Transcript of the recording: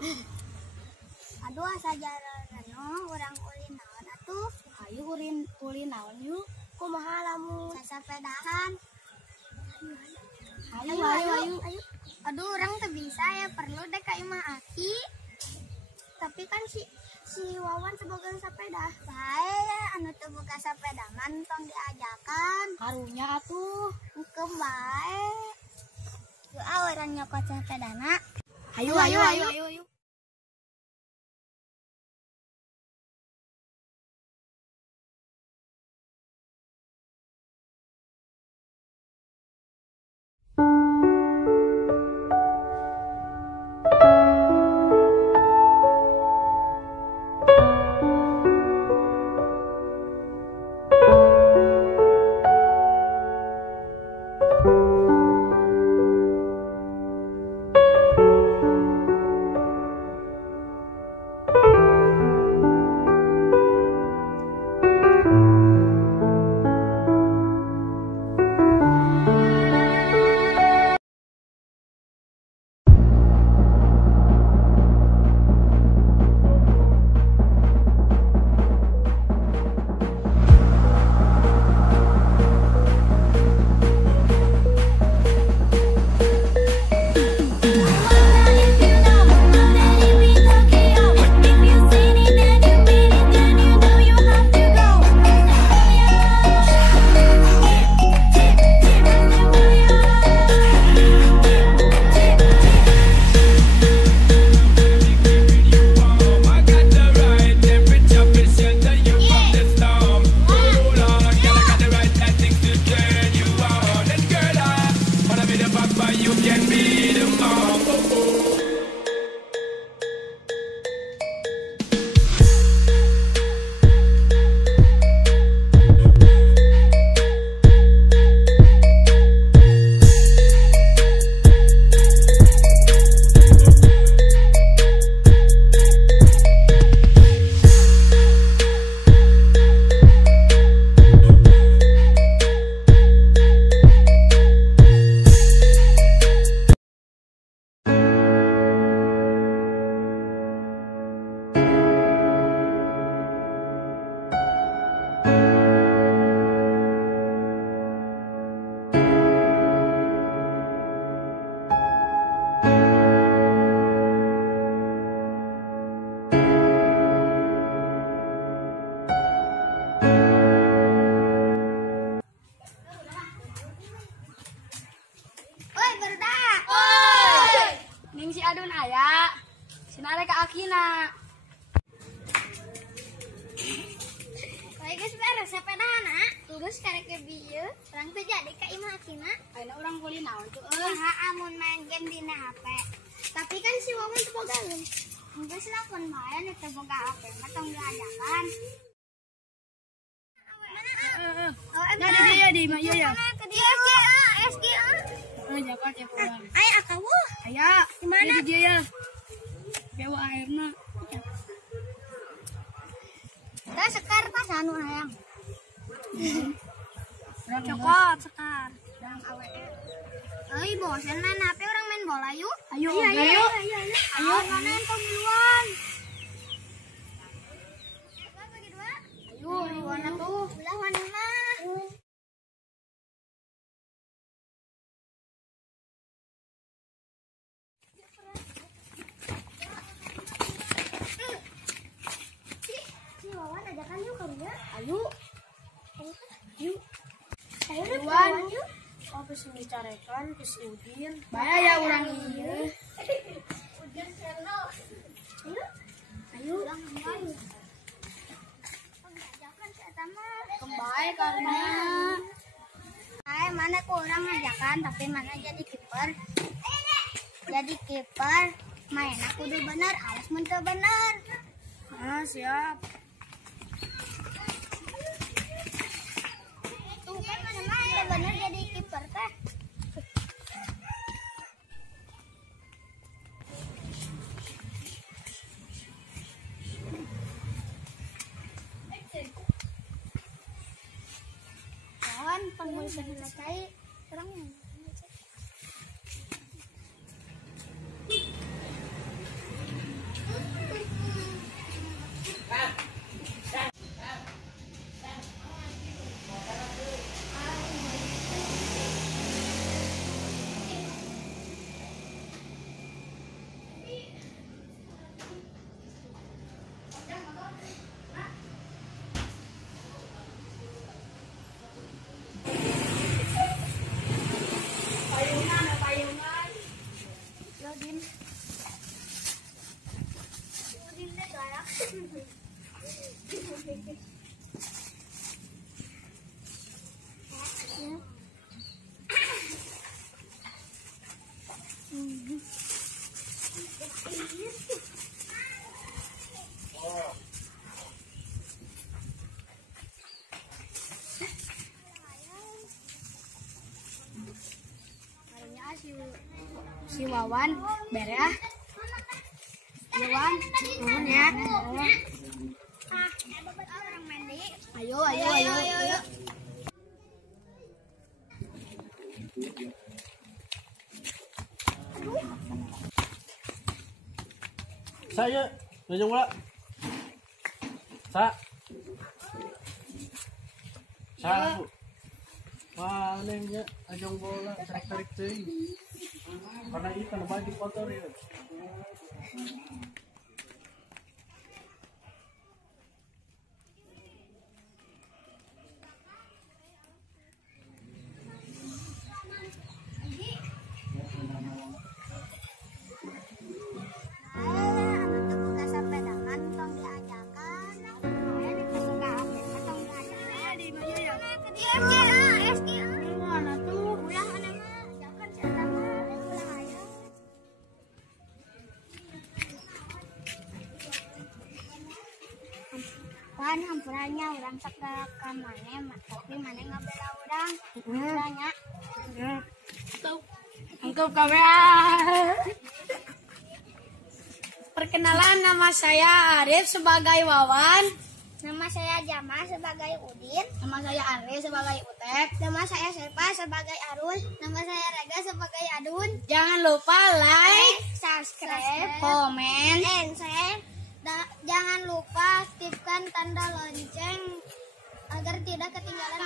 Aduh asa jarana urang ulin naon atuh. Ayo ulin naon yuk. Kumaha lamun Sasapedahan. Ayo. Aduh orang teu bisa ya perlu deh ka imah Aki. Tapi kan si Wawan sebagai sepeda. Bae anu teu boga sepeda man tong diajakan. karunya atuh. Engkeum bae. Yuk orang nyokot sepedana. Ayo. Adun aya sinare ka Akina. Bae geus beres sepedana, terus karek ke bieu, urang teh jadi ka imah Akina. Ayeuna urang kuliah naon tuh Amun main game dina HP. Tapi kan si Wawan teu boga geus. Geus lamun bae nu teu boga HP mah tong diajakan. Di mah ieu ya. SG. Jaga cepuan. Aya akawu. Aya, Di mana? Di dia ya. Bewa airna. Da sekar pas anu hayang. Cokot sekar. Urang awewe. Euy bosen main HP urang main bola yuk. Ayo. Ayo mana tong duluan. Bagi dua. Ayo, duluan atuh. Belah wanita. Wawan ajakan yuk karunya. Ayo. Ayo Duluan. yuk. Oh, geus dicarekan ke si Udin. Bae ya urang ieu. Ujian channel. Ayo. Ayo. Ajakan si eta mah. Kembae karena Mana ku orang ngajakan tapi mana jadi kiper. Jadi kiper main aku udah bener, alas mun teu bener. siap. Tuh kan mana mah teu bener jadi kiper teh. Kawan penulisan selesai orang Udin. Udin teh galak. Si Wawan bere ah. Wawan, turun ya. Orang mandi. Ayo. Saya ngajeng bola. Sa. Wah, nengnya ajong bola tarik-tarik teuing. Karena ikan baju kotor ya. Kan hampurannya orang sakarakan mana, tapi mana nggak bela orang. Hampurannya. Angkup kamera. Perkenalan, nama saya Arif sebagai Wawan. Nama saya Jama sebagai Udin. Nama saya Ari sebagai Utek. Nama saya Sepa sebagai Arun. Nama saya Rega sebagai Adun. Jangan lupa like, Subscribe, komen, and share. Jangan lupa aktifkan tanda lonceng agar tidak ketinggalan